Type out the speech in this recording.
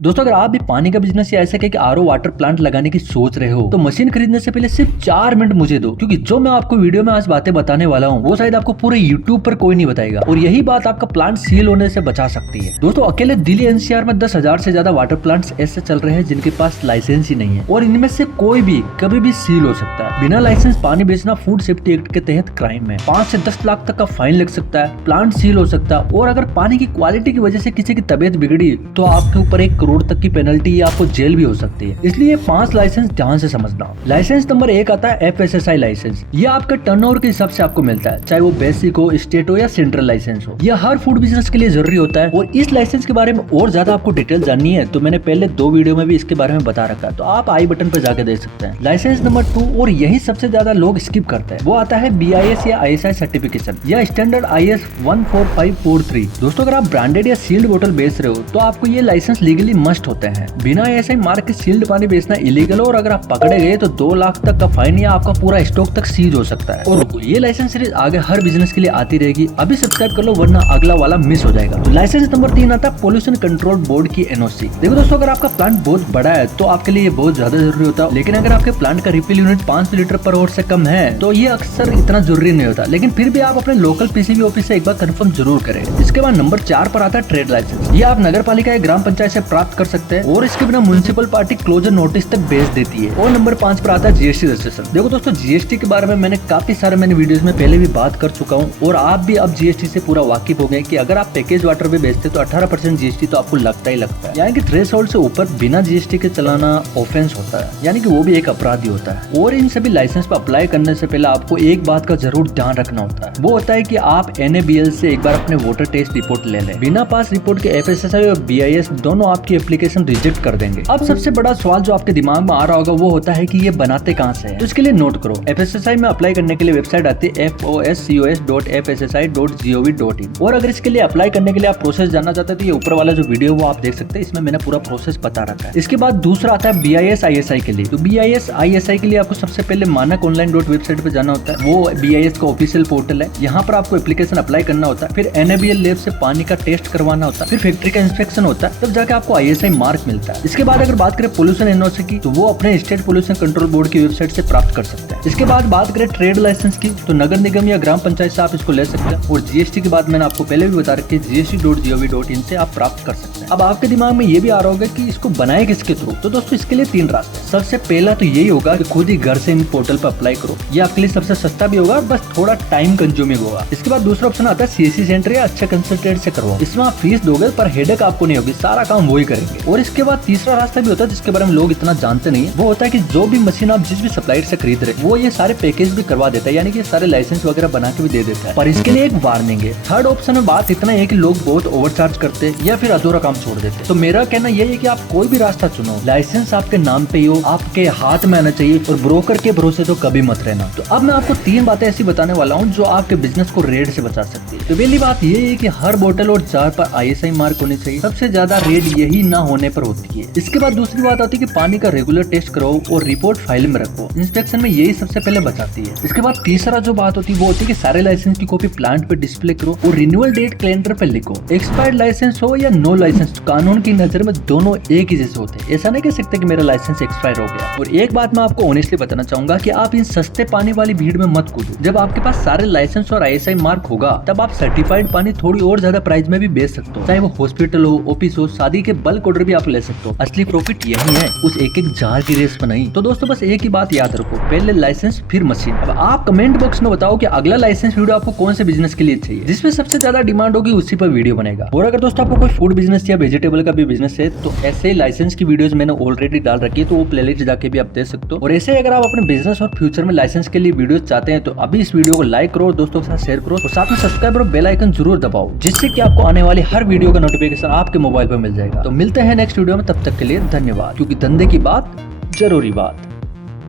दोस्तों अगर आप भी पानी का बिजनेस या ऐसा कि आरओ वाटर प्लांट लगाने की सोच रहे हो तो मशीन खरीदने से पहले सिर्फ 4 मिनट मुझे दो, क्योंकि जो मैं आपको वीडियो में आज बातें बताने वाला हूँ वो शायद आपको पूरे यूट्यूब पर कोई नहीं बताएगा और यही बात आपका प्लांट सील होने से बचा सकती है। दोस्तों अकेले दिल्ली एनसीआर में 10,000 से ज्यादा वाटर प्लांट्स ऐसे चल रहे हैं जिनके पास लाइसेंस ही नहीं है और इनमें से कोई भी कभी भी सील हो सकता है। बिना लाइसेंस पानी बेचना फूड सेफ्टी एक्ट के तहत क्राइम है। 5 से 10 लाख तक का फाइन लग सकता है, प्लांट सील हो सकता है और अगर पानी की क्वालिटी की वजह से किसी की तबीयत बिगड़ी तो आपके ऊपर 1 करोड़ तक की पेनल्टी या आपको जेल भी हो सकती है। इसलिए 5 लाइसेंस ध्यान से समझना। लाइसेंस नंबर 1 आता है FSSAI लाइसेंस। ये आपके टर्नओवर के हिसाब से आपको मिलता है, चाहे वो बेसिक हो, स्टेट हो या सेंट्रल लाइसेंस हो। यह हर फूड बिजनेस के लिए जरूरी होता है और इस लाइसेंस के बारे में और ज्यादा आपको डिटेल जाननी है तो मैंने पहले 2 वीडियो में भी इसके बारे में बता रखा है, तो आप आई बटन पर जाकर देख सकते हैं। लाइसेंस नंबर 2 और यही सबसे ज्यादा लोग स्किप करते हैं, वो आता है BIS या ISI सर्टिफिकेशन या स्टैंडर्ड IS 14543। दोस्तों अगर आप ब्रांडेड या सील्ड बोतल बेच रहे हो तो आपको ये लाइसेंस लीगली मस्ट होते हैं। बिना ISI मार्क के सील्ड पानी बेचना इलीगल और अगर आप पकड़े गए तो 2 लाख तक का फाइन या आपका पूरा स्टॉक तक सीज हो सकता है। और ये लाइसेंस सीरीज आगे हर बिजनेस के लिए आती रहेगी। अभी सब्सक्राइब कर लो वरना अगला वाला मिस हो जाएगा। तो लाइसेंस नंबर 3 आता है पोल्यूशन कंट्रोल बोर्ड की NOC। देखो दोस्तों अगर आपका प्लांट बहुत बड़ा है तो आपके लिए ये बहुत ज्यादा जरूरी होता है, लेकिन अगर आपके प्लांट का refill unit 5 litre per hour से कम है तो ये अक्सर इतना जरूरी नहीं होता, लेकिन फिर भी आप अपने लोकल PCB ऑफिस से एक बार कंफर्म जरूर करें। इसके बाद नंबर 4 पर आता है ट्रेड लाइसेंस। ये आप नगर पालिका या ग्राम पंचायत से प्राप्त कर सकते हैं और इसके बिना म्युनिसिपल पार्टी क्लोजर नोटिस तक भेज देती है। और नंबर 5 पर आता है GST रजिस्ट्रेशन। देखो दोस्तों GST के बारे में मैंने काफी सारे वीडियोस में पहले भी बात कर चुका हूँ और आप भी अब GST से पूरा वाकिफ हो गए कि अगर आप पैकेज वाटर भी बेचते तो 18% GST तो आपको लगता ही लगता है, यानी कि थ्रेशोल्ड से ऊपर बिना GST के चलाना ऑफेंस होता है, यानी कि वो भी एक अपराध ही होता है। और इन सभी लाइसेंस पर अप्लाई करने से पहले आपको एक बात का जरूर ध्यान रखना होता है, वो होता है कि आप NABL से एक बार अपने वाटर टेस्ट रिपोर्ट ले लें। बिना पास रिपोर्ट के FSSAI और BIS दोनों आपकी एप्लीकेशन रिजेक्ट कर देंगे। अब सबसे बड़ा सवाल जो आपके दिमाग में आ रहा होगा वो होता है कि ये बनाते कहाँ से है, तो इसके लिए नोट करो। FSSAI में अप्लाई करने के लिए वेबसाइट आती है FOSCOS.FSSAI.gov.in और अगर इसके लिए अप्लाई करने के लिए आप प्रोसेस जानना चाहते हैं तो ये ऊपर वाला जो वीडियो वो आप देख सकते हैं, इसमें मैंने पूरा प्रोसेस बता रखा है। इसके बाद दूसरा आता है BIS ISI के लिए। तो BIS ISI के लिए आपको सबसे पहले मानक ऑनलाइन वेबसाइट पे जाना होता है, वो BIS का ऑफिशियल पोर्टल है। यहाँ पर आपको एप्लीकेशन अप्लाई करना होता है, फिर NABL लैब से पानी का टेस्ट करवाना होता है, फिर फैक्ट्री का इंस्पेक्शन होता है, तब जाके आपको ISI मार्क मिलता है। इसके बाद अगर बात करें पोल्यूशन NOC की तो वो अपने स्टेट पोल्यूशन कंट्रोल बोर्ड की वेबसाइट से प्राप्त कर सकते हैं। इसके बाद बात करें ट्रेड लाइसेंस की तो नगर निगम या ग्राम पंचायत से आप इसको ले सकते हैं और GST के बाद मैंने आपको पहले भी बता रखी है GST.gov.in से आप प्राप्त कर सकते हैं। अब आपके दिमाग में ये भी आ रहा होगा कि इसको बनाए किसके थ्रू, तो दोस्तों इसके लिए 3 रास्ते। सबसे पहला तो यही होगा कि खुद ही घर से इन पोर्टल पर अप्लाई करो, ये आपके लिए सबसे सस्ता भी होगा, बस थोड़ा टाइम कंज्यूमिंग होगा। इसके बाद दूसरा ऑप्शन आता है CSC सेंटर या अच्छे कंसल्टेंट से करवाओ। इसमें आप फीस दोगे पर हेडेक आपको नहीं होगी, सारा काम वही करेंगे। और इसके बाद तीसरा रास्ता भी होता है जिसके बारे में लोग इतना जानते नहीं है, वो होता है कि जो भी मशीन आप जिस भी सप्लायर से खरीद रहे वो ये सारे पैकेज भी करवा देता है, यानी कि सारे लाइसेंस वगैरह बना के भी दे देता है। पर इसके लिए एक वार्निंग है। थर्ड ऑप्शन में बात इतना है कि लोग बहुत ओवरचार्ज करते हैं या फिर अधूरा काम छोड़ देते हैं। तो मेरा कहना यह है कि आप कोई भी रास्ता चुनो, लाइसेंस आपके नाम पे ही हो, आपके हाथ में आना चाहिए और ब्रोकर के भरोसे तो कभी मत रहना। तो अब मैं आपको 3 बातें ऐसी बताने वाला हूँ जो आपके बिजनेस को रेड से बचा सकती है। तो पहली बात ये है कि हर बोतल और जार पर ISI मार्क होनी चाहिए, सबसे ज्यादा रेड यही ना होने पर होती है। इसके बाद दूसरी बात आती है कि पानी का रेगुलर टेस्ट कराओ और रिपोर्ट फाइल में रखो, इंस्पेक्शन में यही सबसे पहले बचाती है। इसके बाद तीसरा जो बात होती है वो होती है कि सारे लाइसेंस की कॉपी प्लांट पे डिस्प्ले करो और रिन्यूअल डेट कैलेंडर पे लिखो। एक्सपायर्ड लाइसेंस हो या नो लाइसेंस, कानून की नजर में दोनों एक ही जैसे होते हैं। ऐसा नहीं कह सकते कि मेरा लाइसेंस एक्सपायर हो गया। और एक बात मैं आपको ऑनेस्टली बताना चाहूंगा कि आप इन सस्ते पानी वाली भीड़ में मत कूदो। जब आपके पास सारे लाइसेंस और ISI मार्क होगा तब आप सर्टिफाइड पानी थोड़ी और ज्यादा प्राइस में भी बेच सकते हो, चाहे वो हॉस्पिटल हो, ऑफिस हो, शादी के बल्क ऑर्डर भी आप ले सकते हो। असली प्रॉफिट यही है, उस एक एक जार की रेस में नहीं। तो दोस्तों बस एक ही बात याद रखो, पहले लाइसेंस फिर मशीन। अब आप कमेंट बॉक्स में बताओ कि अगला लाइसेंस वीडियो आपको कौन से बिजनेस के लिए चाहिए, जिसमें सबसे ज्यादा डिमांड होगी उसी पर वीडियो बनेगा। और अगर दोस्तों आपको कोई फूड बिजनेस या वेजिटेबल का भी बिजनेस है तो ऐसे लाइसेंस की वीडियोस मैंने ऑलरेडी डाल रखी है, तो वो प्लेलिस्ट जाके भी आप देख सकते हो। और ऐसे अगर आप अपने बिजनेस और फ्यूचर में लाइसेंस के लिए वीडियो चाहते हैं तो अभी इस वीडियो को लाइक करो, दोस्तों के साथ शेयर करो और साथ में सब्सक्राइब और बेल आइकन जरूर दबाओ, जिससे कि आपको आने वाली हर वीडियो का नोटिफिकेशन आपके मोबाइल पर मिल जाएगा। तो मिलते हैं नेक्स्ट वीडियो में, तब तक के लिए धन्यवाद, क्योंकि धंधे की बात जरूरी बात।